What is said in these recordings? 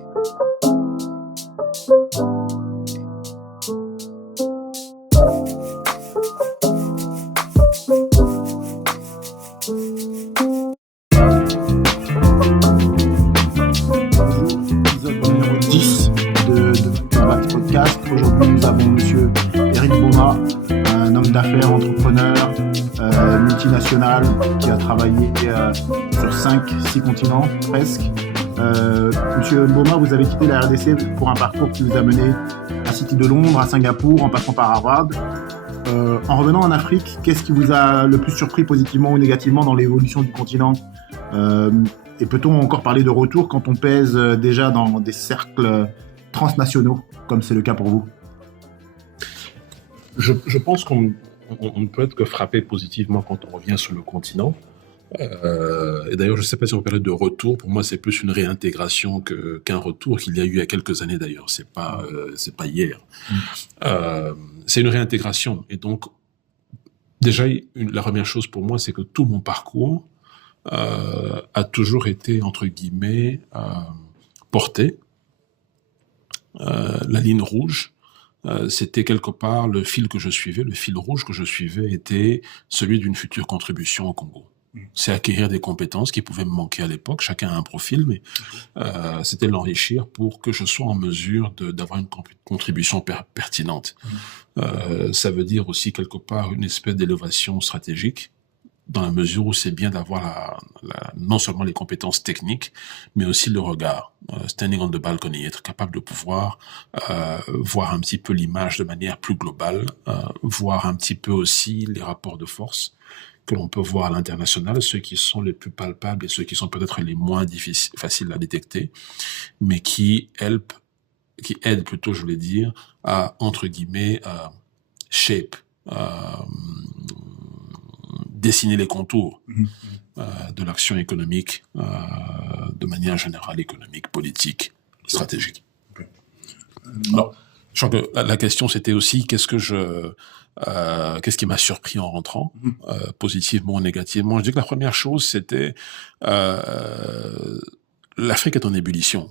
Épisode numéro 10 de Back Podcast. Aujourd'hui, nous avons Monsieur Eric Boma, un homme d'affaires, entrepreneur, multinational, qui a travaillé sur 5-6 continents presque. Monsieur Boma, vous avez quitté la RDC pour un parcours qui vous a mené à City de Londres, à Singapour, en passant par Harvard. En revenant en Afrique, qu'est-ce qui vous a le plus surpris positivement ou négativement dans l'évolution du continent ? Et peut-on encore parler de retour quand on pèse déjà dans des cercles transnationaux, comme c'est le cas pour vous ? Je pense qu'on ne peut être que frappé positivement quand on revient sur le continent. Et d'ailleurs, je ne sais pas si on parlait de retour. Pour moi, c'est plus une réintégration qu'un retour qu'il y a eu il y a quelques années d'ailleurs. C'est pas hier. C'est une réintégration. Et donc, déjà, la première chose pour moi, c'est que tout mon parcours a toujours été, entre guillemets, porté. La ligne rouge, c'était quelque part le fil que je suivais, le fil rouge que je suivais était celui d'une future contribution au Congo. C'est acquérir des compétences qui pouvaient me manquer à l'époque. Chacun a un profil, mais c'était l'enrichir pour que je sois en mesure d'avoir une contribution pertinente. Ça veut dire aussi quelque part une espèce d'élévation stratégique, dans la mesure où c'est bien d'avoir non seulement les compétences techniques, mais aussi le regard. Standing on the balcony, être capable de pouvoir voir un petit peu l'image de manière plus globale, voir un petit peu aussi les rapports de force que l'on peut voir à l'international, ceux qui sont les plus palpables et ceux qui sont peut-être les moins faciles à détecter, mais qui aident plutôt, je voulais dire, à, entre guillemets, shape, dessiner les contours de l'action économique, de manière générale, économique, politique, stratégique. Okay. Alors, je crois que la question, c'était aussi qu'est-ce qui m'a surpris en rentrant, positivement ou négativement. Je dis que la première chose, c'était l'Afrique est en ébullition.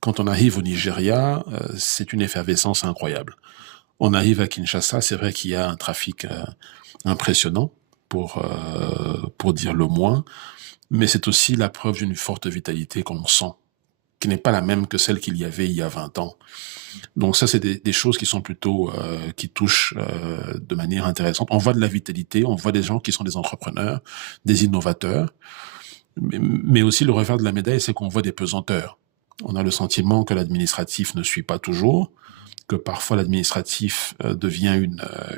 Quand on arrive au Nigeria, c'est une effervescence incroyable. On arrive à Kinshasa, c'est vrai qu'il y a un trafic impressionnant, pour dire le moins, mais c'est aussi la preuve d'une forte vitalité qu'on sent, qui n'est pas la même que celle qu'il y avait il y a 20 ans. Donc ça, c'est des choses qui sont plutôt, qui touchent de manière intéressante. On voit de la vitalité, on voit des gens qui sont des entrepreneurs, des innovateurs, mais aussi le revers de la médaille, c'est qu'on voit des pesanteurs. On a le sentiment que l'administratif ne suit pas toujours, que parfois l'administratif devient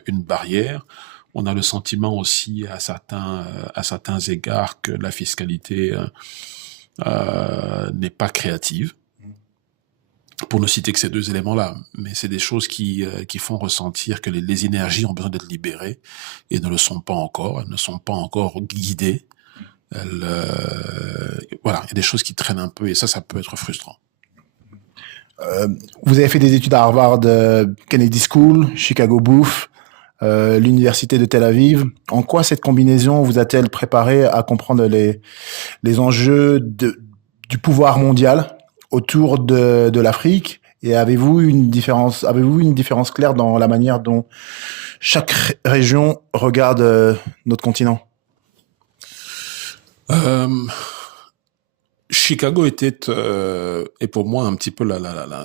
une barrière. On a le sentiment aussi à certains égards que la fiscalité n'est pas créative, pour ne citer que ces deux éléments-là. Mais c'est des choses qui font ressentir que les énergies ont besoin d'être libérées et ne le sont pas encore. Elles ne sont pas encore guidées. Voilà, il y a des choses qui traînent un peu et ça peut être frustrant. Vous avez fait des études à Harvard, Kennedy School, Chicago Booth, l'université de Tel Aviv. En quoi cette combinaison vous a-t-elle préparé à comprendre les enjeux du pouvoir mondial autour de l'Afrique ? Et avez-vous une différence claire dans la manière dont chaque région regarde notre continent ? Chicago était et pour moi un petit peu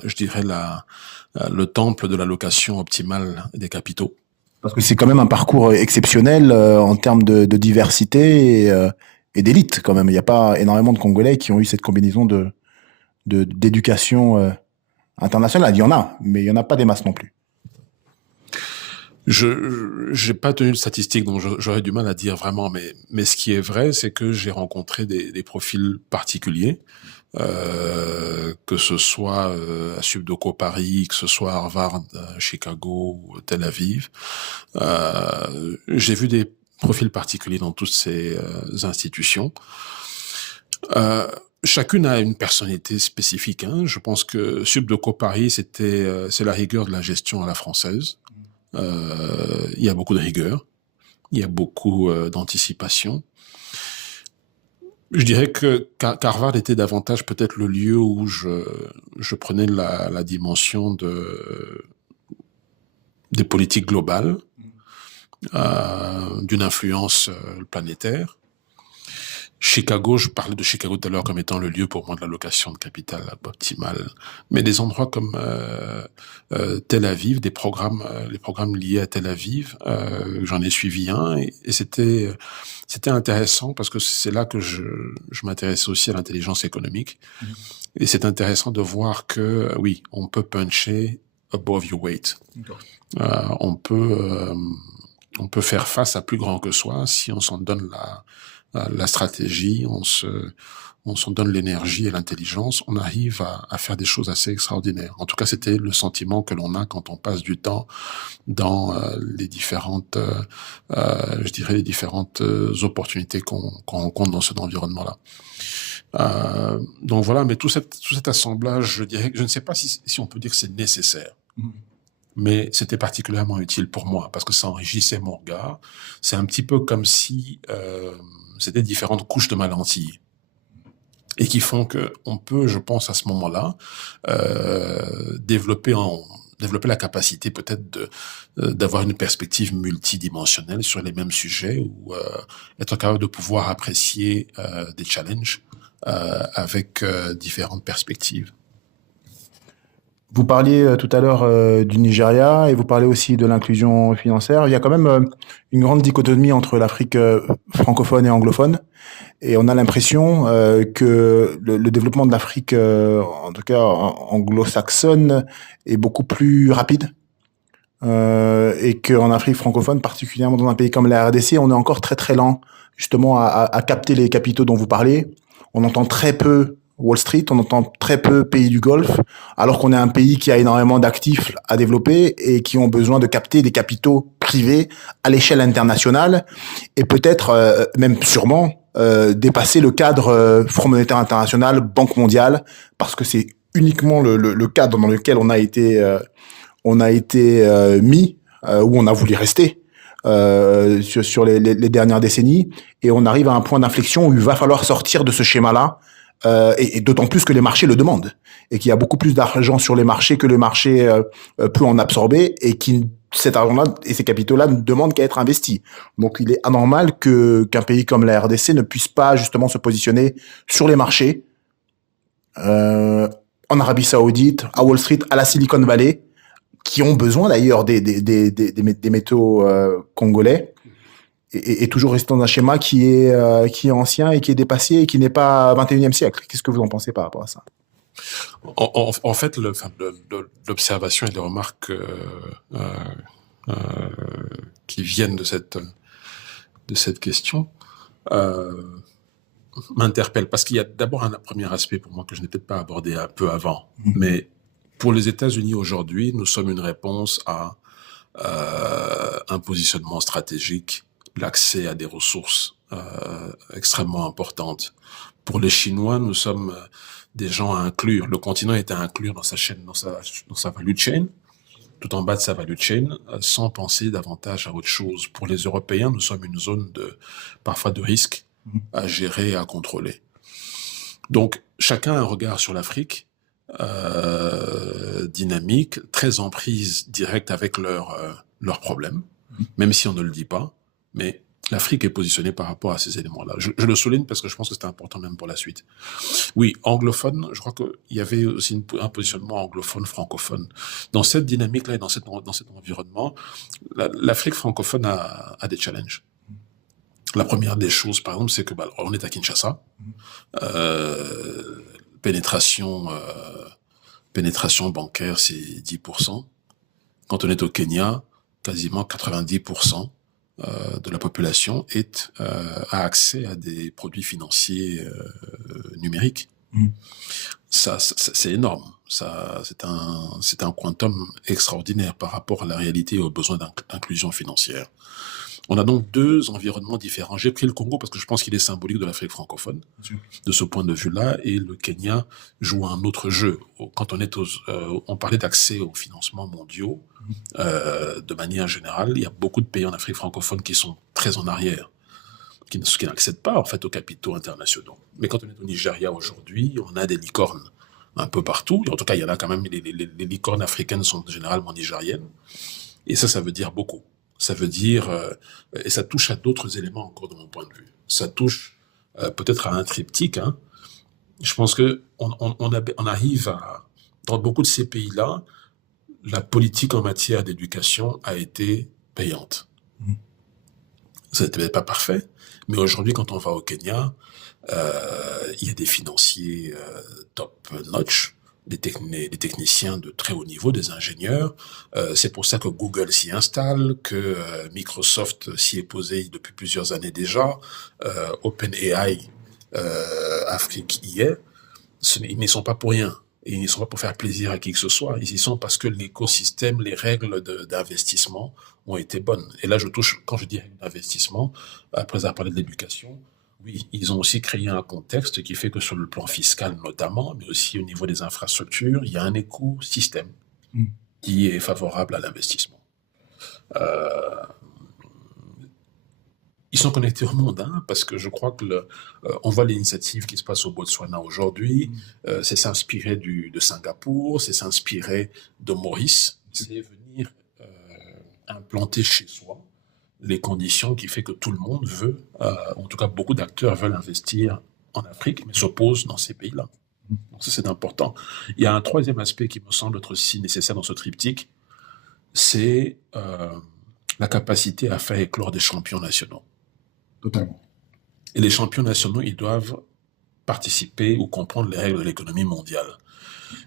je dirais le temple de la location optimale des capitaux. Parce que c'est quand même un parcours exceptionnel en termes de diversité et d'élite quand même. Il n'y a pas énormément de Congolais qui ont eu cette combinaison d'éducation internationale. Il y en a, mais il n'y en a pas des masses non plus. Je n'ai pas tenu de statistiques, donc j'aurais du mal à dire vraiment, mais ce qui est vrai, c'est que j'ai rencontré des profils particuliers, que ce soit à Subdeco Paris, que ce soit à Harvard, à Chicago ou Tel Aviv. J'ai vu des profils particuliers dans toutes ces institutions. Chacune a une personnalité spécifique. Je pense que Subdeco Paris, c'est la rigueur de la gestion à la française. Il y a beaucoup de rigueur, il y a beaucoup d'anticipation. Je dirais que qu'Harvard était davantage peut-être le lieu où je prenais la dimension des politiques globales, d'une influence planétaire. Chicago, je parlais de Chicago tout à l'heure comme étant le lieu pour moi de l'allocation de capital optimale. Mais des endroits comme Tel Aviv, les programmes liés à Tel Aviv, j'en ai suivi un et c'était intéressant parce que c'est là que je m'intéressais aussi à l'intelligence économique. Et c'est intéressant de voir que oui, on peut puncher above your weight. On peut faire face à plus grand que soi si on s'en donne la stratégie, on s'en donne l'énergie et l'intelligence, on arrive à faire des choses assez extraordinaires. En tout cas, c'était le sentiment que l'on a quand on passe du temps dans les différentes, je dirais, les différentes opportunités qu'on rencontre dans cet environnement-là. Donc voilà, mais tout cet assemblage, je dirais que je ne sais pas si on peut dire que c'est nécessaire. Mais c'était particulièrement utile pour moi parce que ça enrichissait mon regard. C'est un petit peu comme si c'était différentes couches de ma lentille et qui font que on peut, je pense, à ce moment-là, développer la capacité peut-être d'avoir une perspective multidimensionnelle sur les mêmes sujets ou être capable de pouvoir apprécier des challenges avec différentes perspectives. Vous parliez tout à l'heure du Nigeria et vous parlez aussi de l'inclusion financière. Il y a quand même une grande dichotomie entre l'Afrique francophone et anglophone. Et on a l'impression que le développement de l'Afrique, en tout cas anglo-saxonne, est beaucoup plus rapide. Et qu'en Afrique francophone, particulièrement dans un pays comme la RDC, on est encore très très lent justement à capter les capitaux dont vous parlez. On entend très peu Wall Street, on entend très peu pays du Golfe, alors qu'on est un pays qui a énormément d'actifs à développer et qui ont besoin de capter des capitaux privés à l'échelle internationale et peut-être même sûrement dépasser le cadre Fonds monétaire international, Banque mondiale, parce que c'est uniquement le cadre dans lequel on a été mis, où on a voulu rester sur les dernières décennies, et on arrive à un point d'inflexion où il va falloir sortir de ce schéma-là, et d'autant plus que les marchés le demandent, et qu'il y a beaucoup plus d'argent sur les marchés que le marché peut en absorber, et cet argent-là et ces capitaux-là ne demandent qu'à être investis. Donc il est anormal qu'un pays comme la RDC ne puisse pas justement se positionner sur les marchés, en Arabie Saoudite, à Wall Street, à la Silicon Valley, qui ont besoin d'ailleurs des métaux congolais, et toujours rester dans un schéma qui est ancien et qui est dépassé et qui n'est pas 21e siècle. Qu'est-ce que vous en pensez par rapport à ça? En fait, l'observation et les remarques qui viennent de cette question m'interpellent, parce qu'il y a d'abord un premier aspect pour moi que je n'ai peut-être pas abordé un peu avant, mais pour les États-Unis aujourd'hui, nous sommes une réponse à un positionnement stratégique, l'accès à des ressources extrêmement importantes. Pour les Chinois, nous sommes des gens à inclure. Le continent est à inclure dans sa chaîne, dans sa value chain, tout en bas de sa value chain, sans penser davantage à autre chose. Pour les Européens, nous sommes une zone parfois de risque à gérer et à contrôler. Donc, chacun a un regard sur l'Afrique dynamique, très en prise directe avec leurs problèmes, même si on ne le dit pas. Mais l'Afrique est positionnée par rapport à ces éléments-là. Je le souligne parce que je pense que c'est important même pour la suite. Oui, anglophone, je crois qu'il y avait aussi un positionnement anglophone-francophone. Dans cette dynamique-là et dans cet environnement, l'Afrique francophone a des challenges. La première des choses, par exemple, c'est que on est à Kinshasa. Pénétration bancaire, c'est 10%. Quand on est au Kenya, quasiment 90% de la population a accès à des produits financiers numériques. Ça, c'est énorme. C'est un quantum extraordinaire par rapport à la réalité et aux besoins d'inclusion financière. On a donc deux environnements différents. J'ai pris le Congo parce que je pense qu'il est symbolique de l'Afrique francophone, de ce point de vue-là, et le Kenya joue un autre jeu. Quand on parlait d'accès aux financements mondiaux, de manière générale, il y a beaucoup de pays en Afrique francophone qui sont très en arrière. qui n'accèdent pas en fait aux capitaux internationaux. Mais quand on est au Nigeria aujourd'hui, on a des licornes un peu partout. En tout cas, il y en a quand même. Les licornes africaines sont généralement nigériennes. Et ça veut dire beaucoup. Ça veut dire, et ça touche à d'autres éléments encore de mon point de vue. Ça touche peut-être à un triptyque. Hein. Je pense que on arrive à, dans beaucoup de ces pays-là, la politique en matière d'éducation a été payante. Ça n'était peut-être pas parfait, mais aujourd'hui, quand on va au Kenya, il y a des financiers top-notch, des techniciens de très haut niveau, des ingénieurs. C'est pour ça que Google s'y installe, que Microsoft s'y est posé depuis plusieurs années déjà, OpenAI Afrique y est. Ils n'y sont pas pour rien. Ils n'y sont pas pour faire plaisir à qui que ce soit. Ils y sont parce que l'écosystème, les règles d'investissement ont été bonnes. Et là, je touche, quand je dis investissement, après avoir parlé de l'éducation, oui, ils ont aussi créé un contexte qui fait que sur le plan fiscal notamment, mais aussi au niveau des infrastructures, il y a un écosystème qui est favorable à l'investissement. Ils sont connectés au monde, hein, parce que je crois que on voit l'initiative qui se passe au Botswana aujourd'hui, c'est s'inspirer de Singapour, c'est s'inspirer de Maurice, c'est venir implanter chez soi les conditions qui fait que tout le monde veut, en tout cas beaucoup d'acteurs veulent investir en Afrique, mais s'opposent dans ces pays-là. Donc ça, c'est important. Il y a un troisième aspect qui me semble être aussi nécessaire dans ce triptyque, c'est la capacité à faire éclore des champions nationaux. Totalement. Et les champions nationaux, ils doivent participer ou comprendre les règles de l'économie mondiale,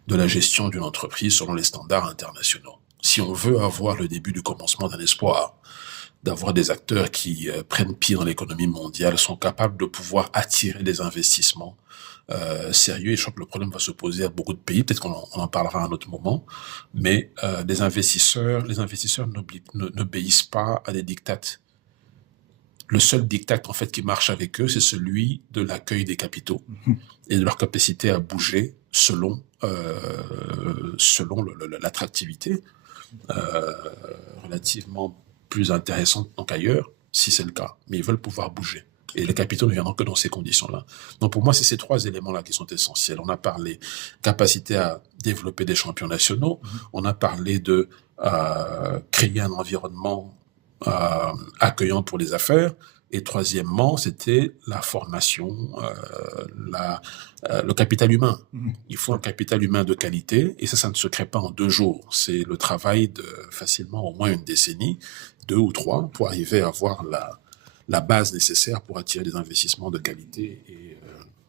de la gestion d'une entreprise selon les standards internationaux. Si on veut avoir le début du commencement d'un espoir, d'avoir des acteurs qui prennent pied dans l'économie mondiale, sont capables de pouvoir attirer des investissements sérieux. Et je crois que le problème va se poser à beaucoup de pays, peut-être qu'on en parlera à un autre moment, mais les investisseurs n'obéissent pas à des diktats. Le seul diktat en fait qui marche avec eux, c'est celui de l'accueil des capitaux et de leur capacité à bouger selon l'attractivité relativement plus intéressante qu'ailleurs, si c'est le cas. Mais ils veulent pouvoir bouger. Et les capitaux ne viendront que dans ces conditions-là. Donc pour moi, c'est ces trois éléments-là qui sont essentiels. On a parlé capacité à développer des champions nationaux. On a parlé de créer un environnement accueillant pour les affaires. Et troisièmement, c'était la formation, le capital humain. Il faut un capital humain de qualité, et ça ne se crée pas en 2 jours. C'est le travail de facilement au moins une décennie, 2 ou 3, pour arriver à avoir la base nécessaire pour attirer des investissements de qualité. Et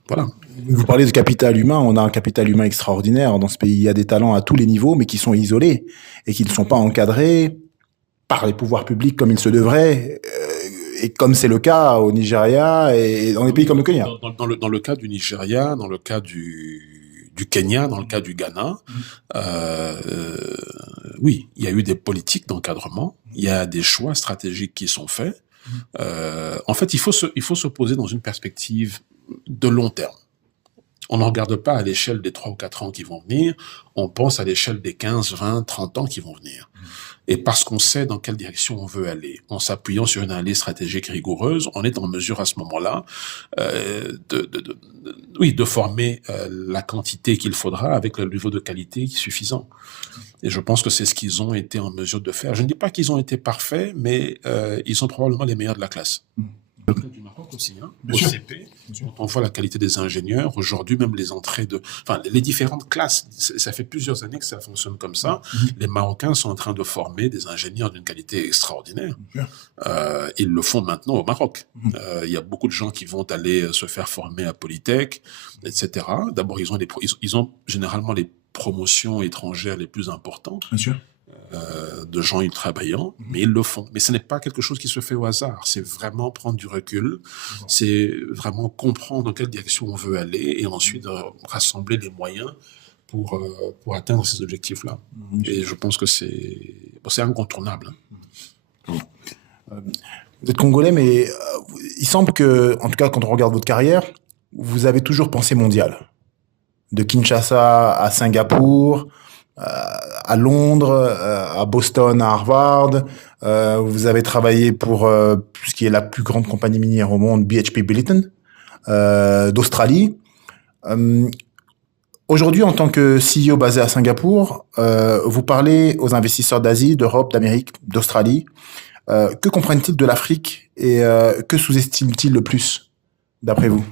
voilà. Vous parlez de capital humain, on a un capital humain extraordinaire dans ce pays. Il y a des talents à tous les niveaux, mais qui sont isolés et qui ne sont pas encadrés par les pouvoirs publics comme il se devrait, et comme c'est le cas au Nigeria et dans des pays comme le Kenya. Dans le cas du Nigeria, dans le cas du Kenya, dans le cas du Ghana, oui, il y a eu des politiques d'encadrement, il y a des choix stratégiques qui sont faits. En fait, il faut se poser dans une perspective de long terme. On ne regarde pas à l'échelle des 3 ou 4 ans qui vont venir, on pense à l'échelle des 15, 20, 30 ans qui vont venir. Et parce qu'on sait dans quelle direction on veut aller, en s'appuyant sur une analyse stratégique rigoureuse, on est en mesure à ce moment-là de former la quantité qu'il faudra avec le niveau de qualité suffisant. Et je pense que c'est ce qu'ils ont été en mesure de faire. Je ne dis pas qu'ils ont été parfaits, mais ils sont probablement les meilleurs de la classe. Le cas du Maroc aussi, hein, au CP, quand on voit la qualité des ingénieurs, aujourd'hui même les entrées les différentes classes, ça fait plusieurs années que ça fonctionne comme ça. Les Marocains sont en train de former des ingénieurs d'une qualité extraordinaire. Ils le font maintenant au Maroc. Il y a beaucoup de gens qui vont aller se faire former à Polytech, etc. D'abord, ils ont généralement les promotions étrangères les plus importantes. Bien sûr. De gens ultra brillants, mais ils le font. Mais ce n'est pas quelque chose qui se fait au hasard. C'est vraiment prendre du recul, c'est vraiment comprendre dans quelle direction on veut aller et ensuite rassembler les moyens pour atteindre ces objectifs-là. Et je pense que c'est incontournable. Vous êtes congolais, mais il semble que, en tout cas, quand on regarde votre carrière, vous avez toujours pensé mondial. De Kinshasa à Singapour, à Londres, à Boston, à Harvard. Vous avez travaillé pour ce qui est la plus grande compagnie minière au monde, BHP Billiton, d'Australie. Aujourd'hui, en tant que CEO basé à Singapour, vous parlez aux investisseurs d'Asie, d'Europe, d'Amérique, d'Australie. Que comprennent-ils de l'Afrique et que sous-estiment-ils le plus, d'après vous?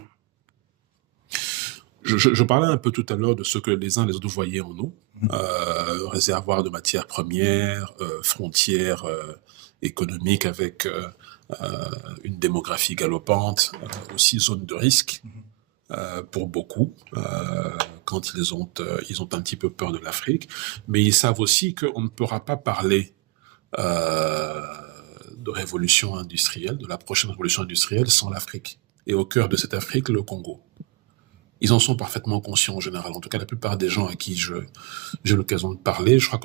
Je parlais un peu tout à l'heure de ce que les uns et les autres voyaient en nous. Réservoir de matières premières, frontières économiques avec une démographie galopante, aussi zone de risque pour beaucoup, quand ils ont un petit peu peur de l'Afrique. Mais ils savent aussi qu'on ne pourra pas parler de révolution industrielle, de la prochaine révolution industrielle, sans l'Afrique. Et au cœur de cette Afrique, le Congo. Ils en sont parfaitement conscients en général. En tout cas, la plupart des gens à qui j'ai l'occasion de parler, je crois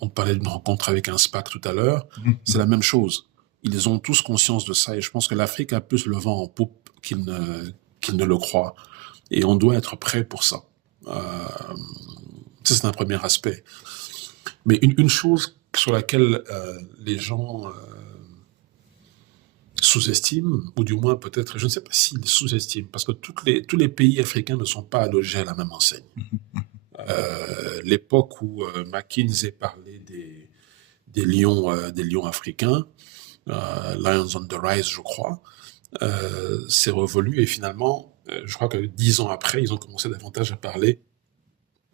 on parlait d'une rencontre avec un SPAC tout à l'heure, c'est la même chose. Ils ont tous conscience de ça et je pense que l'Afrique a plus le vent en poupe qu'ils ne le croient. Et on doit être prêt pour ça. Ça, c'est un premier aspect. Mais une chose sur laquelle les gens sous-estiment, ou du moins peut-être, je ne sais pas s'ils sous-estiment, parce que tous les pays africains ne sont pas logés à la même enseigne. L'époque où McKinsey parlait des lions africains, Lions on the Rise, je crois, c'est revolu et finalement, je crois que 10 ans après, ils ont commencé davantage à parler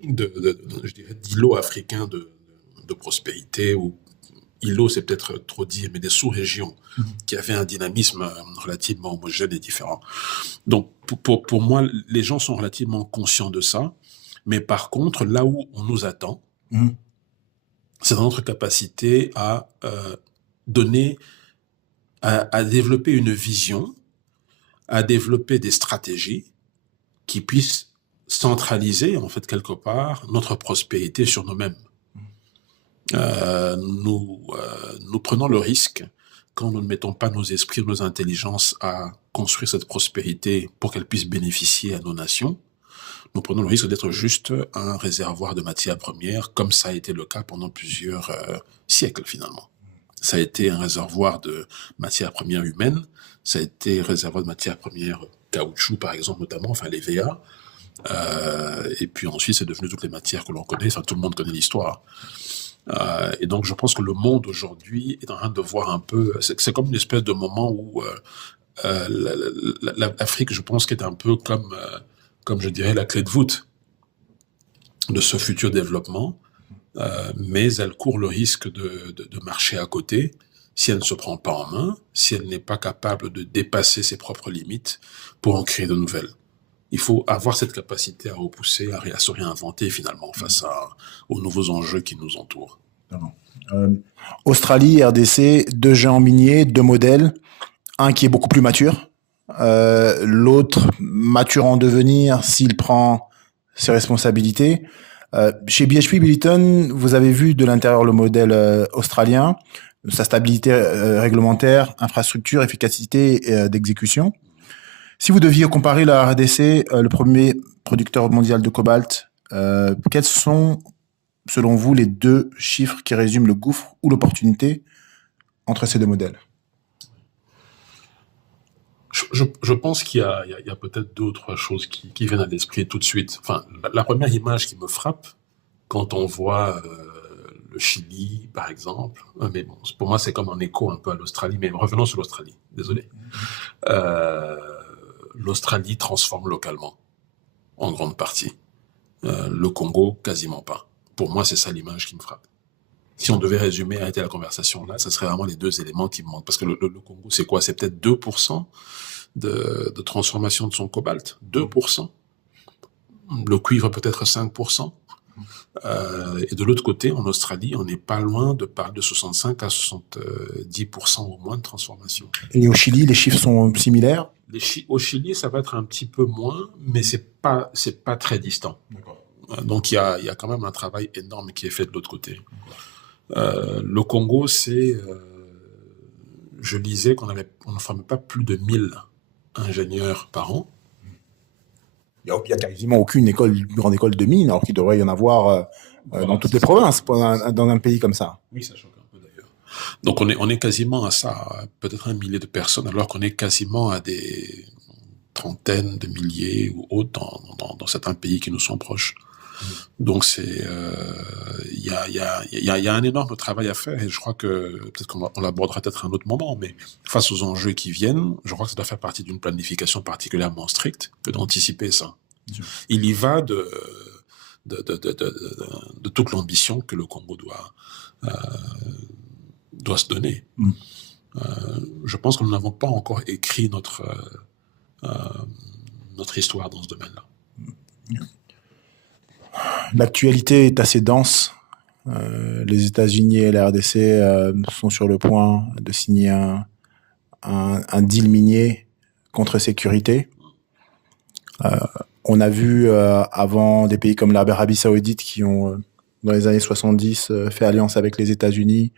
je dirais, d'îlots africains de prospérité ou îlots, c'est peut-être trop dit, mais des sous-régions qui avaient un dynamisme relativement homogène et différent. Donc, pour moi, les gens sont relativement conscients de ça, mais par contre, là où on nous attend, c'est dans notre capacité à à développer une vision, à développer des stratégies qui puissent centraliser, en fait, quelque part, notre prospérité sur nous-mêmes. Nous prenons le risque, quand nous ne mettons pas nos esprits, nos intelligences à construire cette prospérité pour qu'elle puisse bénéficier à nos nations, nous prenons le risque d'être juste un réservoir de matières premières, comme ça a été le cas pendant plusieurs siècles finalement. Ça a été un réservoir de matières premières humaines, ça a été un réservoir de matières premières caoutchouc par exemple notamment, enfin les VA, et puis ensuite c'est devenu toutes les matières que l'on connaît, enfin tout le monde connaît l'histoire. Et donc, je pense que le monde aujourd'hui est en train de voir un peu. C'est comme une espèce de moment où l'Afrique, je pense, qu'est un peu comme je dirais, la clé de voûte de ce futur développement. Mais elle court le risque de marcher à côté si elle ne se prend pas en main, si elle n'est pas capable de dépasser ses propres limites pour en créer de nouvelles. Il faut avoir cette capacité à repousser, à se réinventer finalement face aux nouveaux enjeux qui nous entourent. Australie, RDC, 2 géants miniers, 2 modèles. Un qui est beaucoup plus mature, l'autre mature en devenir s'il prend ses responsabilités. Chez BHP Billiton, vous avez vu de l'intérieur le modèle australien, sa stabilité réglementaire, infrastructure, efficacité d'exécution. Si vous deviez comparer la RDC, le premier producteur mondial de cobalt, quels sont, selon vous, les 2 chiffres qui résument le gouffre ou l'opportunité entre ces 2 modèles? Je pense qu'il y a peut-être 2 ou 3 choses qui viennent à l'esprit tout de suite. Enfin, la première image qui me frappe, quand on voit le Chili, par exemple, mais bon, pour moi, c'est comme un écho un peu à l'Australie, mais revenons sur l'Australie, désolé. L'Australie transforme localement, en grande partie. Le Congo, quasiment pas. Pour moi, c'est ça l'image qui me frappe. Si on devait résumer, arrêter la conversation là, ça serait vraiment les 2 éléments qui me manquent. Parce que le Congo, c'est quoi? C'est peut-être 2% de transformation de son cobalt. 2%. Le cuivre, peut-être 5%. Et de l'autre côté, en Australie, on n'est pas loin de parler de 65 à 70% au moins de transformation. Et au Chili, les chiffres sont similaires? Au Chili, ça va être un petit peu moins, mais c'est pas très distant. D'accord. Donc il y a quand même un travail énorme qui est fait de l'autre côté. Le Congo, je lisais qu'on ne formait pas plus de 1000 ingénieurs par an. Il y a quasiment aucune grande école de mine, alors qu'il devrait y en avoir dans toutes les provinces, dans un pays comme ça. Oui, ça choque un peu d'ailleurs. Donc on est quasiment à ça, peut-être 1 millier de personnes, alors qu'on est quasiment à des trentaines de milliers ou autres dans certains pays qui nous sont proches. Donc il y a un énorme travail à faire, et je crois que peut-être qu'on l'abordera peut-être à un autre moment, mais face aux enjeux qui viennent, je crois que ça doit faire partie d'une planification particulièrement stricte que d'anticiper ça. Il y va de toute l'ambition que le Congo doit se donner. Je pense que nous n'avons pas encore écrit notre histoire dans ce domaine-là. L'actualité est assez dense. Les États-Unis et la RDC sont sur le point de signer un deal minier contre sécurité. On a vu avant des pays comme l'Arabie Saoudite qui ont, dans les années 70, fait alliance avec les États-Unis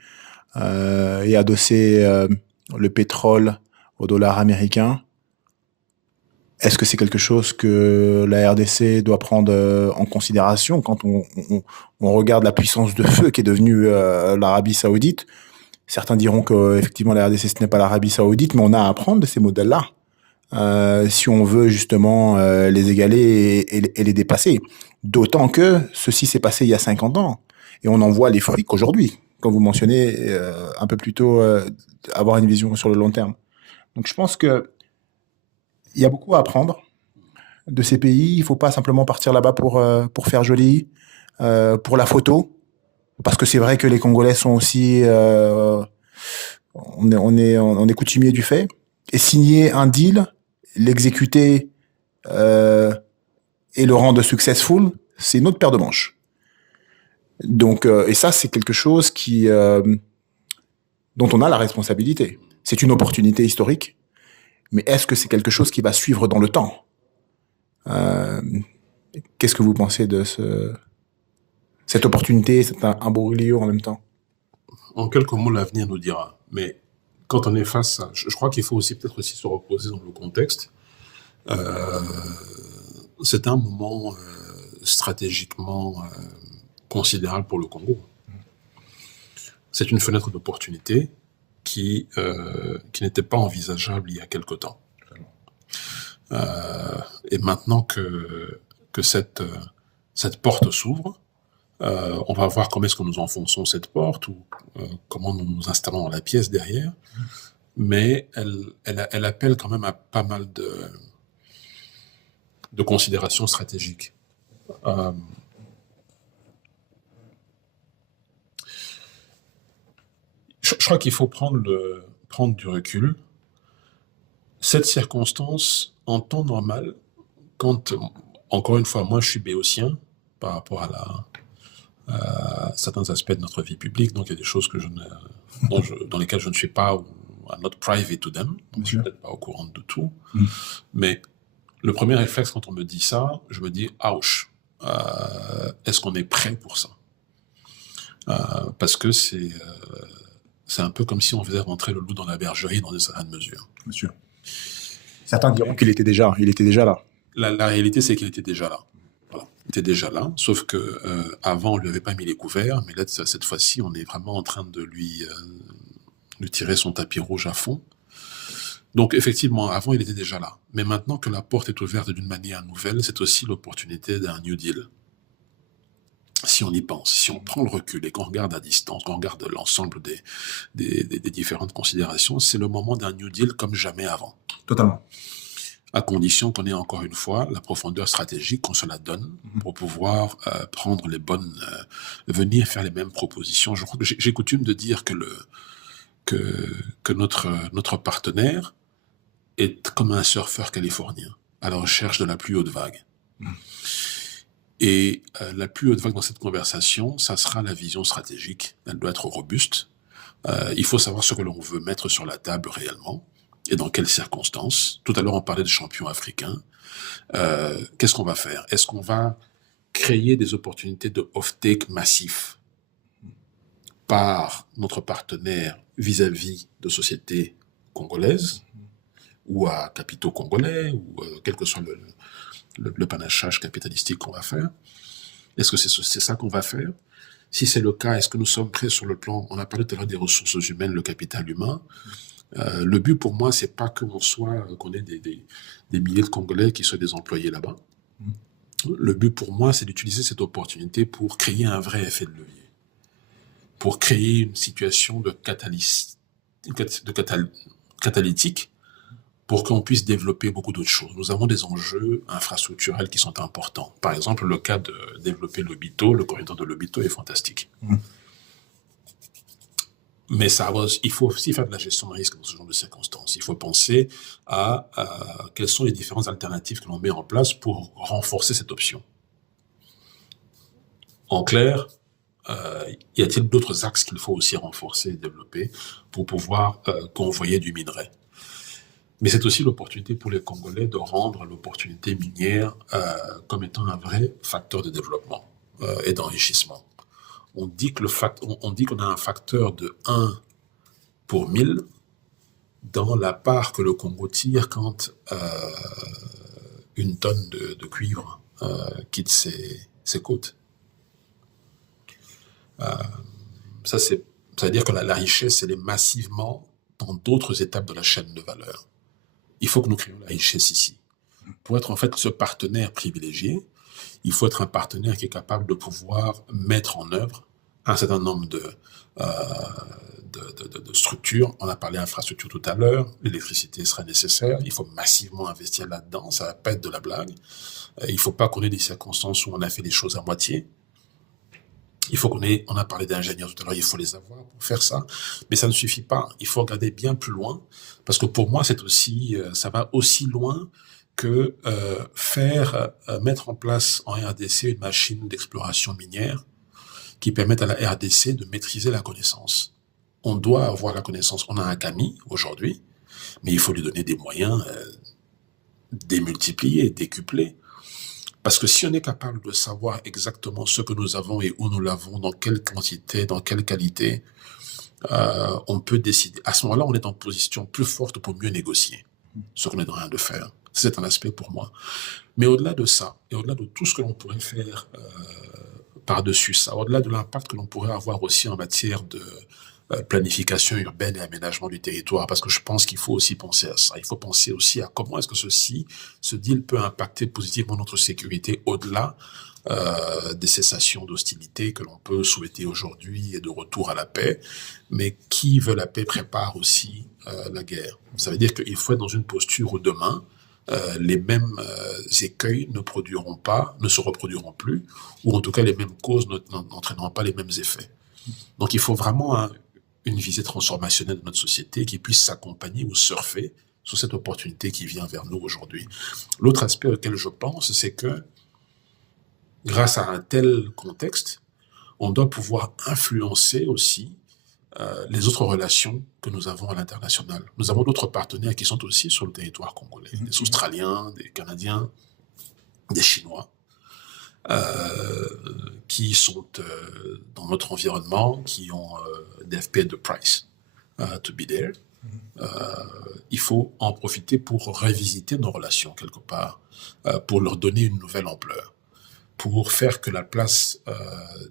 et adossé le pétrole au dollar américain. Est-ce que c'est quelque chose que la RDC doit prendre en considération quand on regarde la puissance de feu qu'est devenue l'Arabie Saoudite? Certains diront qu'effectivement la RDC ce n'est pas l'Arabie Saoudite, mais on a à apprendre de ces modèles-là si on veut justement les égaler et les dépasser. D'autant que ceci s'est passé il y a 50 ans et on en voit les fruits qu'aujourd'hui, comme vous mentionnez un peu plus tôt, avoir une vision sur le long terme. Donc je pense que il y a beaucoup à apprendre de ces pays. Il ne faut pas simplement partir là-bas pour faire joli, pour la photo, parce que c'est vrai que les Congolais sont aussi... on est coutumier du fait. Et signer un deal, l'exécuter et le rendre successful, c'est une autre paire de manches. Donc, et ça, c'est quelque chose dont on a la responsabilité. C'est une opportunité historique. Mais est-ce que c'est quelque chose qui va suivre dans le temps? Qu'est-ce que vous pensez de cette opportunité, c'est un imbroglio en même temps? En quelques mots, l'avenir nous dira. Mais quand on est face à... Je crois qu'il faut aussi peut-être aussi se reposer dans le contexte. C'est un moment stratégiquement considérable pour le Congo. C'est une fenêtre d'opportunité qui n'était pas envisageable il y a quelque temps. Et maintenant que cette porte s'ouvre, on va voir comment est-ce que nous enfonçons cette porte ou comment nous nous installons dans la pièce derrière. Mais elle appelle quand même à pas mal de considérations stratégiques. Je crois qu'il faut prendre du recul. Cette circonstance, en temps normal, quand, encore une fois, moi je suis béotien par rapport à certains aspects de notre vie publique, donc il y a des choses dans lesquelles je ne suis pas, ou I'm not privy to them, donc je ne suis peut-être pas au courant de tout. Mais le premier réflexe quand on me dit ça, je me dis, ouch, est-ce qu'on est prêt pour ça? Parce que c'est un peu comme si on faisait rentrer le loup dans la bergerie dans une certaine mesure. Bien sûr. Certains diront qu'il était déjà là. La réalité, c'est qu'il était déjà là. Voilà. Il était déjà là, sauf que avant, on lui avait pas mis les couverts, mais là, cette fois-ci, on est vraiment en train de lui tirer son tapis rouge à fond. Donc, effectivement, avant, il était déjà là. Mais maintenant que la porte est ouverte d'une manière nouvelle, c'est aussi l'opportunité d'un New Deal. Si on y pense, si on prend le recul et qu'on regarde à distance, qu'on regarde l'ensemble des différentes considérations, c'est le moment d'un New Deal comme jamais avant. Totalement. À condition qu'on ait encore une fois la profondeur stratégique, qu'on se la donne pour pouvoir prendre les bonnes... venir faire les mêmes propositions. Je crois que j'ai coutume de dire que notre partenaire est comme un surfeur californien, à la recherche de la plus haute vague. Et la plus haute vague dans cette conversation, ça sera la vision stratégique. Elle doit être robuste. Il faut savoir ce que l'on veut mettre sur la table réellement et dans quelles circonstances. Tout à l'heure, on parlait de champions africains. Qu'est-ce qu'on va faire? Est-ce qu'on va créer des opportunités de off-take massif par notre partenaire vis-à-vis de sociétés congolaises ou à capitaux congolais ou quel que soit le panachage capitalistique qu'on va faire? Est-ce que c'est ça qu'on va faire? Si c'est le cas, est-ce que nous sommes prêts sur le plan, on a parlé tout à l'heure des ressources humaines, le capital humain. Le but pour moi, c'est pas qu'on ait des milliers de Congolais qui soient des employés là-bas. Le but pour moi, c'est d'utiliser cette opportunité pour créer un vrai effet de levier, pour créer une situation de catalytique pour qu'on puisse développer beaucoup d'autres choses. Nous avons des enjeux infrastructurels qui sont importants. Par exemple, le cas de développer Lobito, le corridor de Lobito est fantastique. Mais il faut aussi faire de la gestion de risque dans ce genre de circonstances. Il faut penser à quelles sont les différentes alternatives que l'on met en place pour renforcer cette option. En clair, y a-t-il d'autres axes qu'il faut aussi renforcer et développer pour pouvoir convoyer du minerai? Mais c'est aussi l'opportunité pour les Congolais de rendre l'opportunité minière comme étant un vrai facteur de développement et d'enrichissement. On dit qu'on a un facteur de 1 pour 1000 dans la part que le Congo tire quand une tonne de cuivre quitte ses côtes. Ça veut dire que la richesse, elle est massivement dans d'autres étapes de la chaîne de valeur. Il faut que nous créions la richesse ici. Pour être en fait ce partenaire privilégié, il faut être un partenaire qui est capable de pouvoir mettre en œuvre un certain nombre de structures. On a parlé d'infrastructures tout à l'heure, l'électricité sera nécessaire, il faut massivement investir là-dedans, ça ne va pas être de la blague. Il ne faut pas qu'on ait des circonstances où on a fait les choses à moitié. Il faut on a parlé d'ingénieurs tout à l'heure, il faut les avoir pour faire ça. Mais ça ne suffit pas, il faut regarder bien plus loin, parce que pour moi, ça va aussi loin que mettre en place en RDC une machine d'exploration minière qui permette à la RDC de maîtriser la connaissance. On doit avoir la connaissance. On a un CAMI aujourd'hui, mais il faut lui donner des moyens démultipliés, décuplés. Parce que si on est capable de savoir exactement ce que nous avons et où nous l'avons, dans quelle quantité, dans quelle qualité, on peut décider. À ce moment-là, on est en position plus forte pour mieux négocier ce qu'on est en train de faire. C'est un aspect pour moi. Mais au-delà de ça, et au-delà de tout ce que l'on pourrait faire par-dessus ça, au-delà de l'impact que l'on pourrait avoir aussi en matière de planification urbaine et aménagement du territoire, parce que je pense qu'il faut aussi penser à ça. Il faut penser aussi à comment est-ce que ce deal peut impacter positivement notre sécurité au-delà des cessations d'hostilité que l'on peut souhaiter aujourd'hui et de retour à la paix. Mais qui veut la paix prépare aussi la guerre. Ça veut dire qu'il faut être dans une posture où demain, les mêmes écueils ne se reproduiront plus, ou en tout cas les mêmes causes n'entraîneront pas les mêmes effets. Donc il faut vraiment une visée transformationnelle de notre société qui puisse s'accompagner ou surfer sur cette opportunité qui vient vers nous aujourd'hui. L'autre aspect auquel je pense, c'est que grâce à un tel contexte, on doit pouvoir influencer aussi les autres relations que nous avons à l'international. Nous avons d'autres partenaires qui sont aussi sur le territoire congolais, des Australiens, des Canadiens, des Chinois, qui sont dans notre environnement, qui ont they've paid the price to be there. Il faut en profiter pour revisiter nos relations quelque part, pour leur donner une nouvelle ampleur, pour faire que la place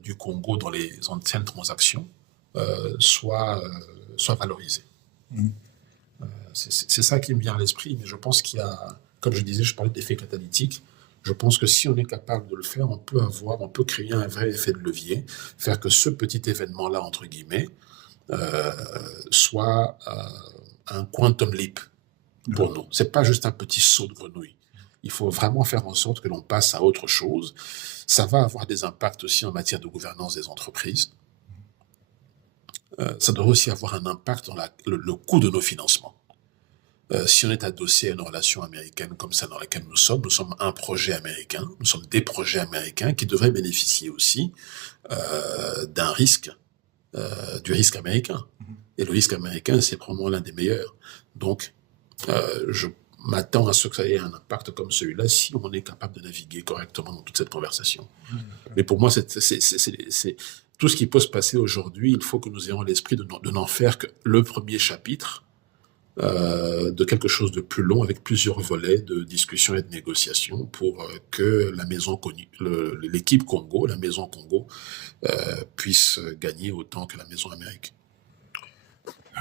du Congo dans les anciennes transactions soit valorisée. C'est ça qui me vient à l'esprit, mais je pense qu'il y a, comme je disais, je parlais d'effet catalytique. Je pense que si on est capable de le faire, on peut créer un vrai effet de levier, faire que ce petit événement-là, entre guillemets, soit un quantum leap pour nous. C'est pas juste un petit saut de grenouille. Il faut vraiment faire en sorte que l'on passe à autre chose. Ça va avoir des impacts aussi en matière de gouvernance des entreprises. Ça doit aussi avoir un impact dans le coût de nos financements. Si on est adossé à une relation américaine comme ça dans laquelle nous sommes un projet américain, nous sommes des projets américains qui devraient bénéficier aussi d'un risque, du risque américain. Et le risque américain, c'est probablement l'un des meilleurs. Donc, je m'attends à ce que ça ait un impact comme celui-là si on est capable de naviguer correctement dans toute cette conversation. Mais pour moi, c'est tout ce qui peut se passer aujourd'hui, il faut que nous ayons l'esprit de n'en faire que le premier chapitre de quelque chose de plus long avec plusieurs volets de discussion et de négociation pour que la maison l'équipe Congo, la maison Congo, puisse gagner autant que la maison Amérique.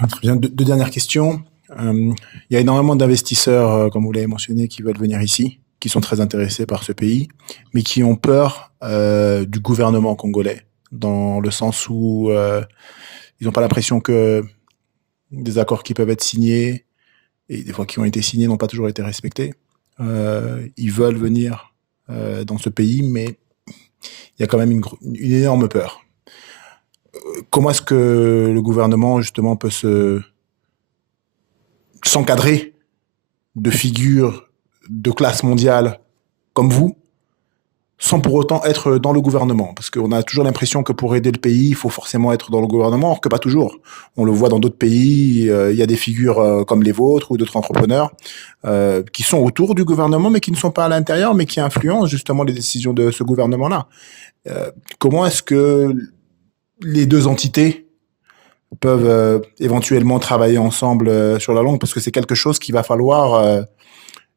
Très bien. Deux dernières questions. Il y a énormément d'investisseurs, comme vous l'avez mentionné, qui veulent venir ici, qui sont très intéressés par ce pays, mais qui ont peur du gouvernement congolais, dans le sens où ils n'ont pas l'impression que des accords qui peuvent être signés, et des fois qui ont été signés, n'ont pas toujours été respectés. Ils veulent venir dans ce pays, mais il y a quand même une énorme peur. Comment est-ce que le gouvernement, justement, peut s'encadrer de figures de classe mondiale comme vous, sans pour autant être dans le gouvernement? Parce qu'on a toujours l'impression que pour aider le pays, il faut forcément être dans le gouvernement, or que pas toujours. On le voit dans d'autres pays, il y a des figures comme les vôtres ou d'autres entrepreneurs qui sont autour du gouvernement, mais qui ne sont pas à l'intérieur, mais qui influencent justement les décisions de ce gouvernement-là. Comment est-ce que les deux entités peuvent éventuellement travailler ensemble sur la longue? Parce que c'est quelque chose qu'il va falloir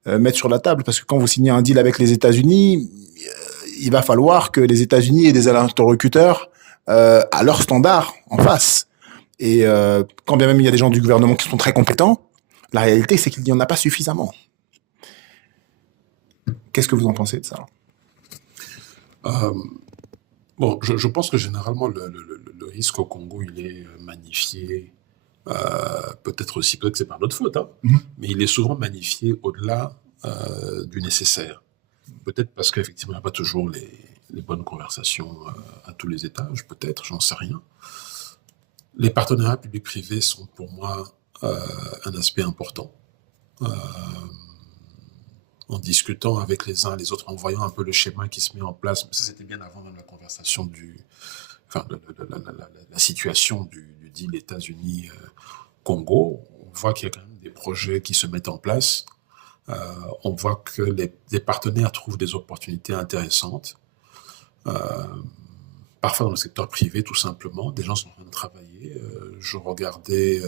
mettre sur la table. Parce que quand vous signez un deal avec les États-Unis, il va falloir que les États-Unis aient des interlocuteurs à leur standard en face. Et quand bien même il y a des gens du gouvernement qui sont très compétents, la réalité, c'est qu'il n'y en a pas suffisamment. Qu'est-ce que vous en pensez de ça? Bon, je pense que généralement, le risque au Congo, il est magnifié. Peut-être que c'est par notre faute, hein, mais il est souvent magnifié au-delà du nécessaire. Peut-être parce qu'effectivement, il n'y a pas toujours les bonnes conversations à tous les étages, peut-être, j'en sais rien. Les partenariats publics-privés sont pour moi un aspect important. En discutant avec les uns et les autres, en voyant un peu le schéma qui se met en place, mais ça c'était bien avant même la conversation la situation du deal États-Unis-Congo, on voit qu'il y a quand même des projets qui se mettent en place. On voit que les partenaires trouvent des opportunités intéressantes. Parfois dans le secteur privé, tout simplement, des gens sont en train de travailler. Je regardais,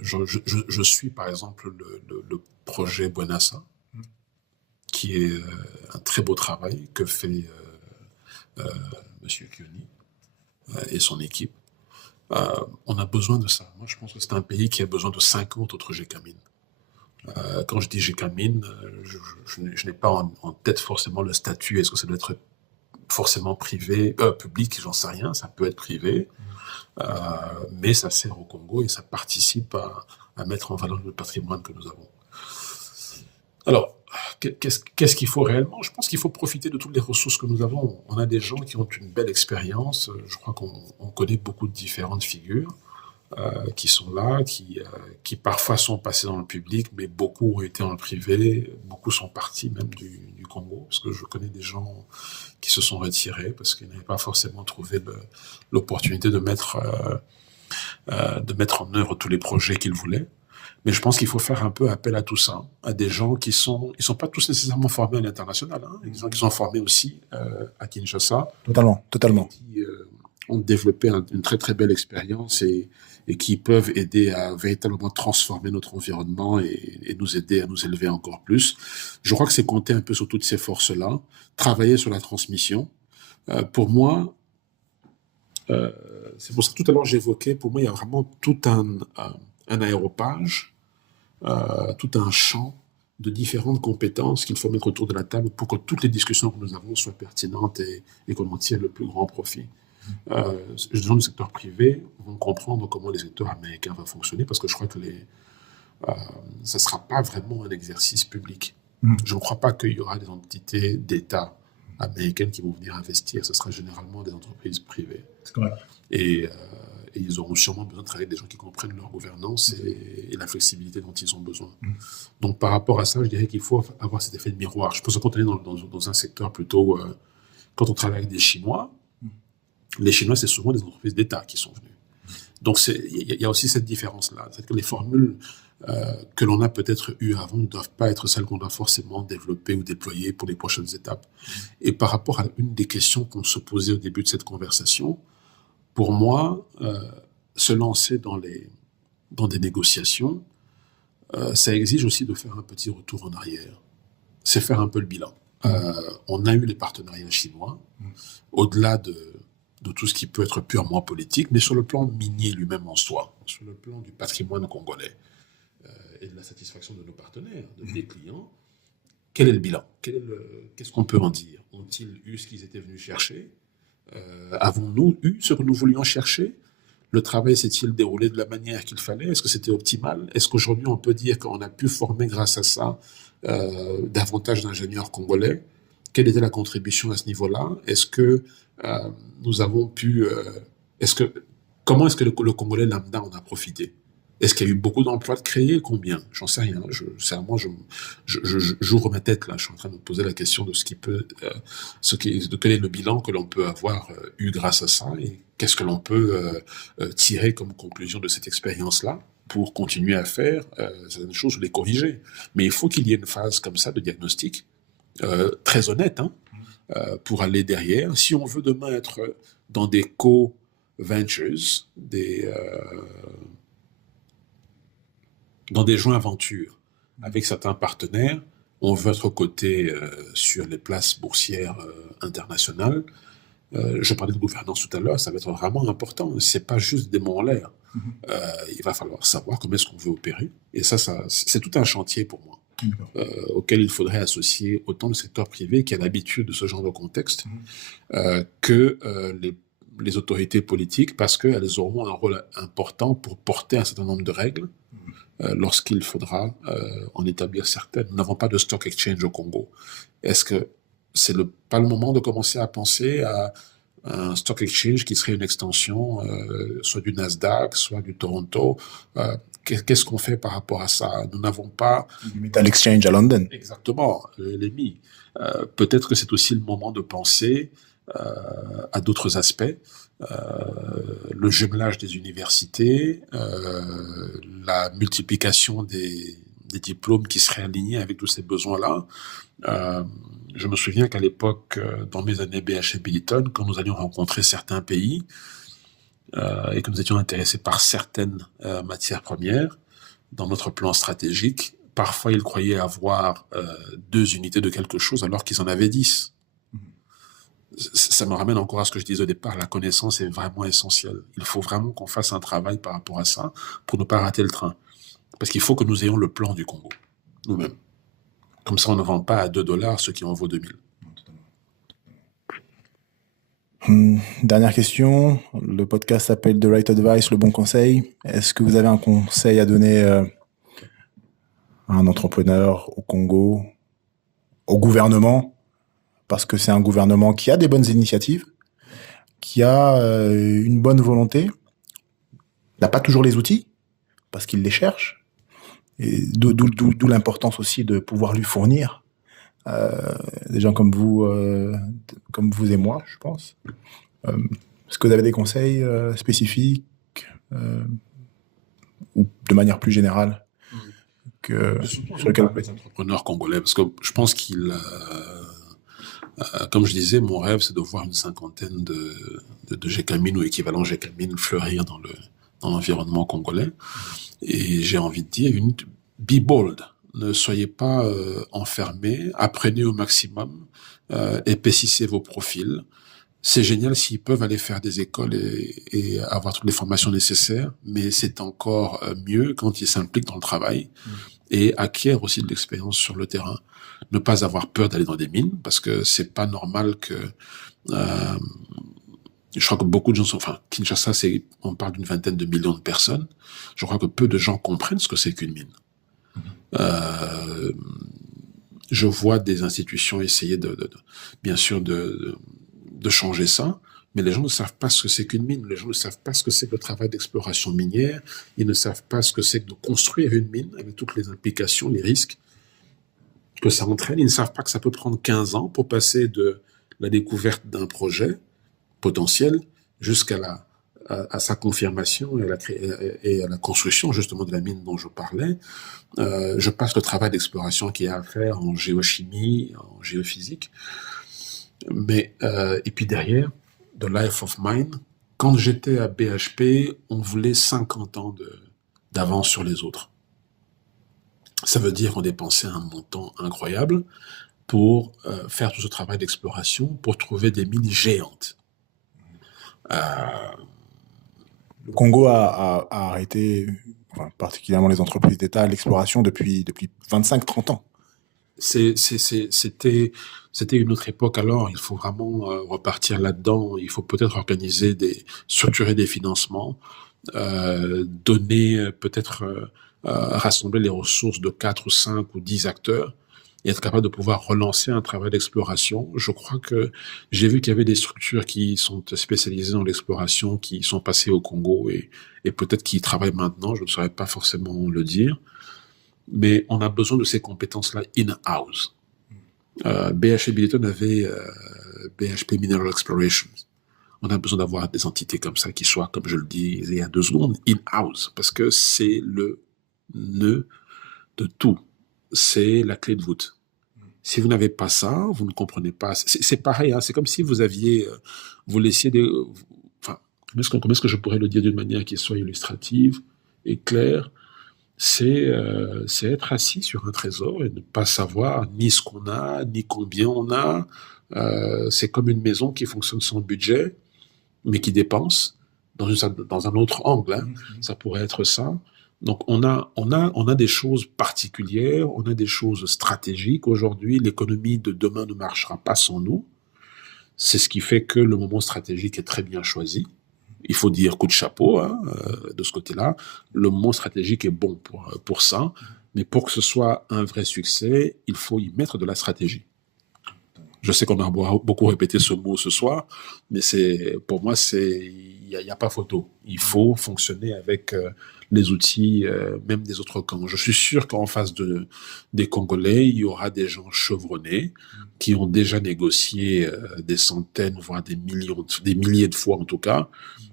je suis par exemple le projet Buenasa, qui est un très beau travail que fait Monsieur Kioni et son équipe. On a besoin de ça. Moi, je pense que c'est un pays qui a besoin de 50 autres GECAMIN. Quand je dis GECAMIN, je n'ai pas en tête forcément le statut. Est-ce que ça doit être forcément privé, public, j'en sais rien, ça peut être privé, mais ça sert au Congo et ça participe à mettre en valeur le patrimoine que nous avons. Alors, qu'est-ce qu'il faut réellement? Je pense qu'il faut profiter de toutes les ressources que nous avons. On a des gens qui ont une belle expérience, je crois qu'on connaît beaucoup de différentes figures qui sont là, qui parfois sont passés dans le public, mais beaucoup ont été dans le privé, beaucoup sont partis même du Congo, parce que je connais des gens qui se sont retirés parce qu'ils n'avaient pas forcément trouvé l'opportunité de mettre en œuvre tous les projets qu'ils voulaient. Mais je pense qu'il faut faire un peu appel à tout ça, à des gens ils sont pas tous nécessairement formés à l'international, hein, des gens qui sont formés aussi à Kinshasa. Totalement. Qui ont développé une très très belle expérience et qui peuvent aider à véritablement transformer notre environnement et nous aider à nous élever encore plus. Je crois que c'est compter un peu sur toutes ces forces-là, travailler sur la transmission. Pour moi, c'est pour ça que tout à l'heure j'évoquais, pour moi il y a vraiment tout un aéropage, tout un champ de différentes compétences qu'il faut mettre autour de la table pour que toutes les discussions que nous avons soient pertinentes et qu'on en tire le plus grand profit. Je dis dans le secteur privé, vont comprendre comment les secteurs américains vont fonctionner parce que je crois que ça ne sera pas vraiment un exercice public. Je ne crois pas qu'il y aura des entités d'État américaines qui vont venir investir. Ce sera généralement des entreprises privées. C'est correct. Et ils auront sûrement besoin de travailler avec des gens qui comprennent leur gouvernance et la flexibilité dont ils ont besoin. Donc par rapport à ça, je dirais qu'il faut avoir cet effet de miroir. Je pense qu'on est dans un secteur plutôt... quand on travaille avec des Chinois, les Chinois, c'est souvent des entreprises d'État qui sont venues. Donc, il y a aussi cette différence-là. C'est que les formules que l'on a peut-être eues avant ne doivent pas être celles qu'on doit forcément développer ou déployer pour les prochaines étapes. Et par rapport à une des questions qu'on se posait au début de cette conversation, pour moi, se lancer dans dans des négociations, ça exige aussi de faire un petit retour en arrière. C'est faire un peu le bilan. On a eu les partenariats chinois, au-delà de tout ce qui peut être purement politique, mais sur le plan minier lui-même en soi, sur le plan du patrimoine congolais et de la satisfaction de nos partenaires, de nos clients. Quel est le bilan? Qu'est-ce qu'on peut en dire? Ont-ils eu ce qu'ils étaient venus chercher? Avons-nous eu ce que nous voulions chercher? Le travail s'est-il déroulé de la manière qu'il fallait? Est-ce que c'était optimal? Est-ce qu'aujourd'hui on peut dire qu'on a pu former grâce à ça davantage d'ingénieurs congolais? Quelle était la contribution à ce niveau-là? Est-ce que nous avons pu... comment est-ce que le Congolais lambda en a profité? Est-ce qu'il y a eu beaucoup d'emplois de créés? Combien? J'en sais rien. J'ouvre ma tête là. Je suis en train de me poser la question de quel est le bilan que l'on peut avoir eu grâce à ça et qu'est-ce que l'on peut tirer comme conclusion de cette expérience-là pour continuer à faire certaines choses ou les corriger. Mais il faut qu'il y ait une phase comme ça de diagnostic très honnête pour aller derrière. Si on veut demain être dans des co-ventures, dans des joints aventures avec certains partenaires, on veut être coté sur les places boursières internationales. Je parlais de gouvernance tout à l'heure, ça va être vraiment important. C'est pas juste des mots en l'air. Il va falloir savoir comment est-ce qu'on veut opérer. Et ça c'est tout un chantier pour moi, auquel il faudrait associer autant le secteur privé qui a l'habitude de ce genre de contexte que les autorités politiques, parce qu'elles auront un rôle important pour porter un certain nombre de règles lorsqu'il faudra en établir certaines. Nous n'avons pas de stock exchange au Congo. Est-ce que c'est pas le moment de commencer à penser à un stock exchange qui serait une extension soit du Nasdaq, soit du Toronto? Qu'est-ce qu'on fait par rapport à ça? Nous n'avons pas... Du Metal Exchange à London. Exactement, l'EMI. Peut-être que c'est aussi le moment de penser à d'autres aspects. Le jumelage des universités, la multiplication des diplômes qui seraient alignés avec tous ces besoins-là. Je me souviens qu'à l'époque, dans mes années BHP Billiton, quand nous allions rencontrer certains pays et que nous étions intéressés par certaines matières premières, dans notre plan stratégique, parfois ils croyaient avoir 2 unités de quelque chose alors qu'ils en avaient 10. Ça me ramène encore à ce que je disais au départ, la connaissance est vraiment essentielle. Il faut vraiment qu'on fasse un travail par rapport à ça pour ne pas rater le train. Parce qu'il faut que nous ayons le plan du Congo, nous-mêmes. Comme ça, on ne vend pas à $2 ce qui en vaut 2000. Dernière question. Le podcast s'appelle The Right Advice, le bon conseil. Est-ce que vous avez un conseil à donner à un entrepreneur au Congo, au gouvernement? Parce que c'est un gouvernement qui a des bonnes initiatives, qui a une bonne volonté, n'a pas toujours les outils, parce qu'il les cherche. Et d'où l'importance aussi de pouvoir lui fournir des gens comme vous et moi, je pense. Est-ce que vous avez des conseils spécifiques ou de manière plus générale sur lequel les entrepreneurs congolais, parce que je pense qu'il... comme je disais, mon rêve, c'est de voir une cinquantaine de Gécamines ou équivalent Gécamines fleurir dans l'environnement congolais. Et j'ai envie de dire, be bold. Ne soyez pas enfermés, apprenez au maximum, épaississez vos profils. C'est génial s'ils peuvent aller faire des écoles et avoir toutes les formations nécessaires, mais c'est encore mieux quand ils s'impliquent dans le travail et acquièrent aussi de l'expérience sur le terrain. Ne pas avoir peur d'aller dans des mines, parce que c'est pas normal que... je crois que beaucoup de gens Kinshasa, on parle d'une 20aine de millions de personnes. Je crois que peu de gens comprennent ce que c'est qu'une mine. Je vois des institutions essayer bien sûr de changer ça, mais les gens ne savent pas ce que c'est qu'une mine. Les gens ne savent pas ce que c'est que le travail d'exploration minière. Ils ne savent pas ce que c'est que de construire une mine avec toutes les implications, les risques que ça entraîne. Ils ne savent pas que ça peut prendre 15 ans pour passer de la découverte d'un projet potentiel jusqu'à sa confirmation et à la construction justement de la mine dont je parlais. Je passe le travail d'exploration qu'il y a à faire en géochimie, en géophysique. Mais, et puis derrière, The Life of Mine, quand j'étais à BHP, on voulait 50 ans d'avance sur les autres. Ça veut dire qu'on dépensait un montant incroyable pour faire tout ce travail d'exploration, pour trouver des mines géantes. Le Congo a arrêté, enfin, particulièrement les entreprises d'État, l'exploration depuis 25-30 ans. C'était une autre époque alors, il faut vraiment repartir là-dedans, il faut peut-être structurer des financements, donner peut-être rassembler les ressources de 4 ou 5 ou 10 acteurs et être capable de pouvoir relancer un travail d'exploration. Je crois que j'ai vu qu'il y avait des structures qui sont spécialisées dans l'exploration, qui sont passées au Congo et peut-être qui y travaillent maintenant, je ne saurais pas forcément le dire. Mais on a besoin de ces compétences-là in-house. BHP Billiton avait BHP Mineral Exploration. On a besoin d'avoir des entités comme ça qui soient, comme je le disais il y a 2 secondes, in-house, parce que c'est le nœud de tout. C'est la clé de voûte. Si vous n'avez pas ça, vous ne comprenez pas. C'est pareil, hein, c'est comme si vous laissiez des... Enfin, comment est-ce que je pourrais le dire d'une manière qui soit illustrative et claire? C'est être assis sur un trésor et ne pas savoir ni ce qu'on a, ni combien on a. C'est comme une maison qui fonctionne sans budget, mais qui dépense dans un autre angle. Hein. Ça pourrait être ça. Donc on a des choses particulières, on a des choses stratégiques. Aujourd'hui, l'économie de demain ne marchera pas sans nous. C'est ce qui fait que le moment stratégique est très bien choisi. Il faut dire coup de chapeau hein, de ce côté-là. Le moment stratégique est bon pour ça, mais pour que ce soit un vrai succès, il faut y mettre de la stratégie. Je sais qu'on a beaucoup répété ce mot ce soir, mais pour moi, il n'y a pas photo. Il faut fonctionner avec les outils, même des autres camps. Je suis sûr qu'en face des Congolais, il y aura des gens chevronnés qui ont déjà négocié des centaines, voire des milliers de fois en tout cas,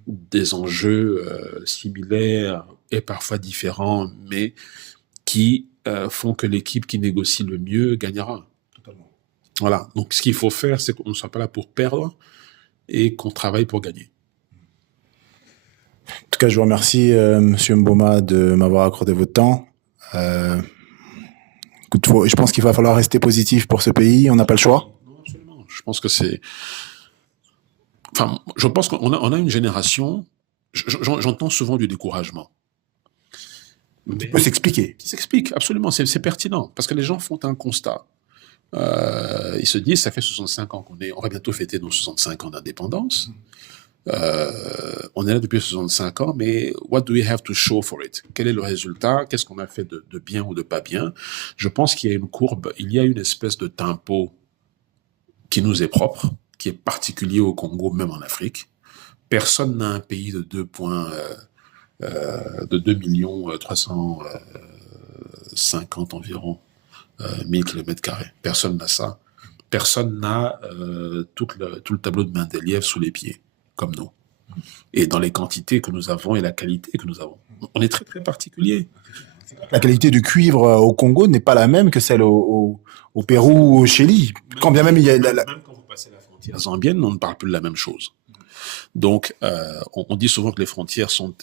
des enjeux similaires et parfois différents, mais qui font que l'équipe qui négocie le mieux gagnera. Voilà, donc ce qu'il faut faire, c'est qu'on ne soit pas là pour perdre et qu'on travaille pour gagner. En tout cas, je vous remercie, Monsieur Mboma, de m'avoir accordé votre temps. Je pense qu'il va falloir rester positif pour ce pays, on n'a pas le choix. Non, absolument. Je pense que je pense qu'on a une génération, j'entends souvent du découragement. Qui peut s'expliquer. Qui s'explique, absolument, c'est pertinent, parce que les gens font un constat. Ils se disent, ça fait 65 ans on va bientôt fêter nos 65 ans d'indépendance. On est là depuis 65 ans, mais what do we have to show for it? Quel est le résultat? Qu'est-ce qu'on a fait de bien ou de pas bien? Je pense qu'il y a une courbe, il y a une espèce de tempo qui nous est propre, qui est particulier au Congo, même en Afrique. Personne n'a un pays de 2 350 environ 1000 km². Personne n'a ça. Personne n'a tout le tableau de Mendeleïev sous les pieds, comme nous. Et dans les quantités que nous avons et la qualité que nous avons. On est très, très particulier. La qualité du cuivre au Congo n'est pas la même que celle au Pérou ou au Chili. Quand bien même il y a... Même quand vous passez la frontière zambienne, on ne parle plus de la même chose. Donc, on dit souvent que les frontières sont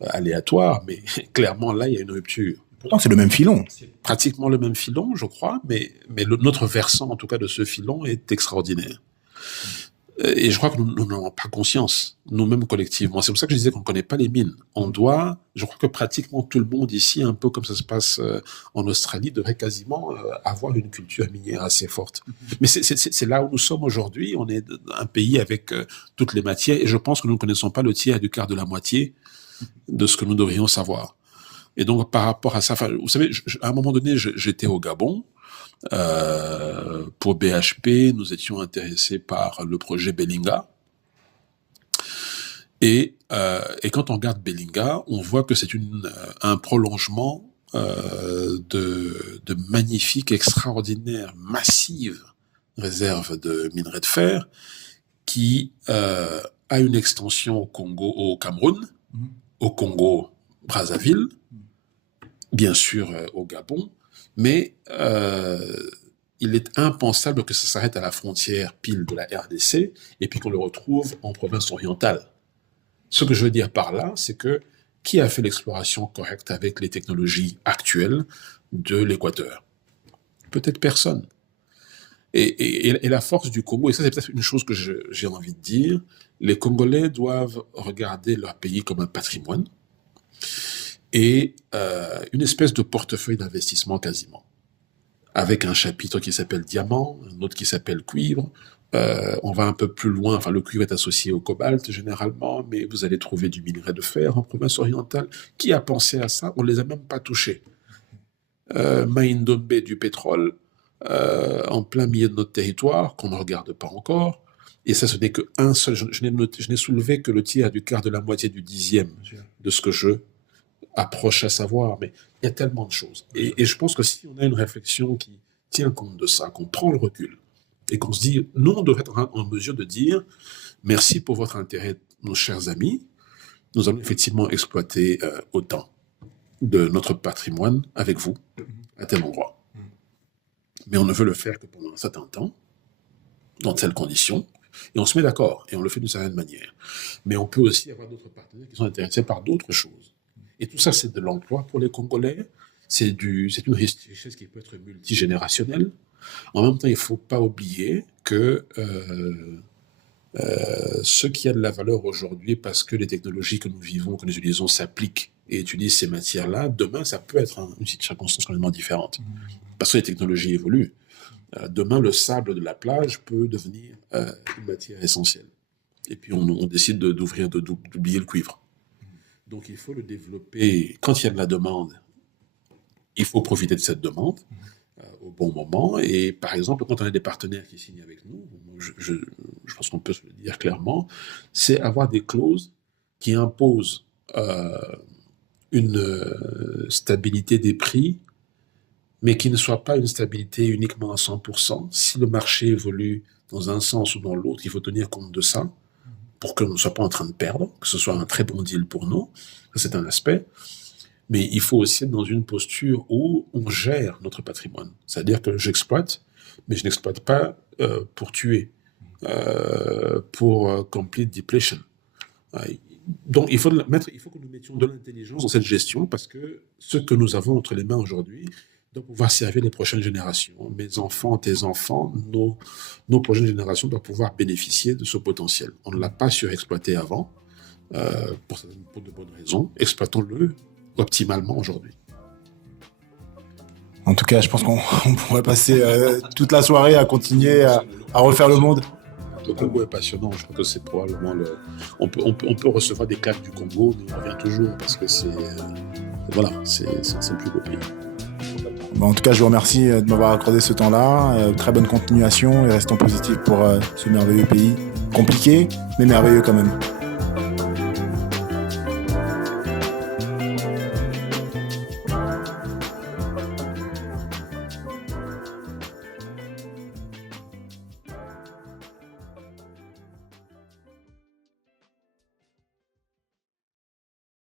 aléatoires, mais clairement, là, il y a une rupture. Pourtant, c'est le même filon. C'est pratiquement le même filon, je crois, mais notre versant, en tout cas, de ce filon est extraordinaire. Et je crois que nous n'en avons pas conscience, nous-mêmes collectivement. C'est pour ça que je disais qu'on ne connaît pas les mines. Je crois que pratiquement tout le monde ici, un peu comme ça se passe en Australie, devrait quasiment avoir une culture minière assez forte. Mais c'est là où nous sommes aujourd'hui. On est un pays avec toutes les matières, et je pense que nous ne connaissons pas le tiers du quart de la moitié de ce que nous devrions savoir. Et donc, par rapport à ça, vous savez, à un moment donné, j'étais au Gabon. Pour BHP, nous étions intéressés par le projet Belinga. Et quand on regarde Belinga, on voit que c'est un prolongement de magnifiques, extraordinaires, massives réserves de minerais de fer qui a une extension au Cameroun, au Congo-Brazzaville, bien sûr au Gabon, mais il est impensable que ça s'arrête à la frontière pile de la RDC et puis qu'on le retrouve en province orientale. Ce que je veux dire par là, c'est que qui a fait l'exploration correcte avec les technologies actuelles de l'Équateur? Peut-être personne. Et la force du Congo, et ça c'est peut-être une chose que j'ai envie de dire, les Congolais doivent regarder leur pays comme un patrimoine et une espèce de portefeuille d'investissement quasiment, avec un chapitre qui s'appelle diamant, un autre qui s'appelle cuivre. On va un peu plus loin, enfin le cuivre est associé au cobalt généralement, mais vous allez trouver du minerai de fer en province orientale. Qui a pensé à ça? On ne les a même pas touchés. Maïndombe du pétrole, en plein milieu de notre territoire, qu'on ne regarde pas encore. Et ça, ce n'est qu'un seul. Je n'ai soulevé que le tiers du quart de la moitié du dixième de ce que je approche à savoir. Mais il y a tellement de choses. Et je pense que si on a une réflexion qui tient compte de ça, qu'on prend le recul, et qu'on se dit, nous, on devrait être en mesure de dire merci pour votre intérêt, nos chers amis. Nous allons effectivement exploiter autant de notre patrimoine avec vous à tel endroit. Mais on ne veut le faire que pendant un certain temps, dans telles conditions, et on se met d'accord, et on le fait d'une certaine manière. Mais on peut aussi avoir d'autres partenaires qui sont intéressés par d'autres choses. Et tout ça, c'est de l'emploi pour les Congolais, c'est une richesse qui peut être multigénérationnelle. En même temps, il ne faut pas oublier que ce qui a de la valeur aujourd'hui, parce que les technologies que nous vivons, que nous utilisons, s'appliquent et utilisent ces matières-là, demain, ça peut être une circonstance complètement différente. Parce que les technologies évoluent. Demain, le sable de la plage peut devenir une matière essentielle. Et puis, on décide d'oublier le cuivre. Donc, il faut le développer. Quand il y a de la demande, il faut profiter de cette demande au bon moment. Et par exemple, quand on a des partenaires qui signent avec nous, je pense qu'on peut se le dire clairement, c'est avoir des clauses qui imposent une stabilité des prix, mais qui ne soit pas une stabilité uniquement à 100%. Si le marché évolue dans un sens ou dans l'autre, il faut tenir compte de ça pour que nous ne soyons pas en train de perdre, que ce soit un très bon deal pour nous. Ça, c'est un aspect. Mais il faut aussi être dans une posture où on gère notre patrimoine. C'est-à-dire que j'exploite, mais je n'exploite pas pour tuer, pour complete depletion. Donc il faut que nous mettions de l'intelligence dans cette gestion, parce que ce que nous avons entre les mains aujourd'hui doit pouvoir servir les prochaines générations. Mes enfants, tes enfants, nos prochaines générations doivent pouvoir bénéficier de ce potentiel. On ne l'a pas surexploité avant, pour de bonnes raisons. Exploitons-le optimalement aujourd'hui. En tout cas, je pense qu'on pourrait passer toute la soirée à continuer à refaire le monde. Le Congo est passionnant. Je crois que c'est probablement on peut recevoir des claques du Congo, mais on revient toujours parce que c'est le plus beau pays. Bon, en tout cas, je vous remercie de m'avoir accordé ce temps-là. Très bonne continuation et restons positifs pour ce merveilleux pays. Compliqué, mais merveilleux quand même.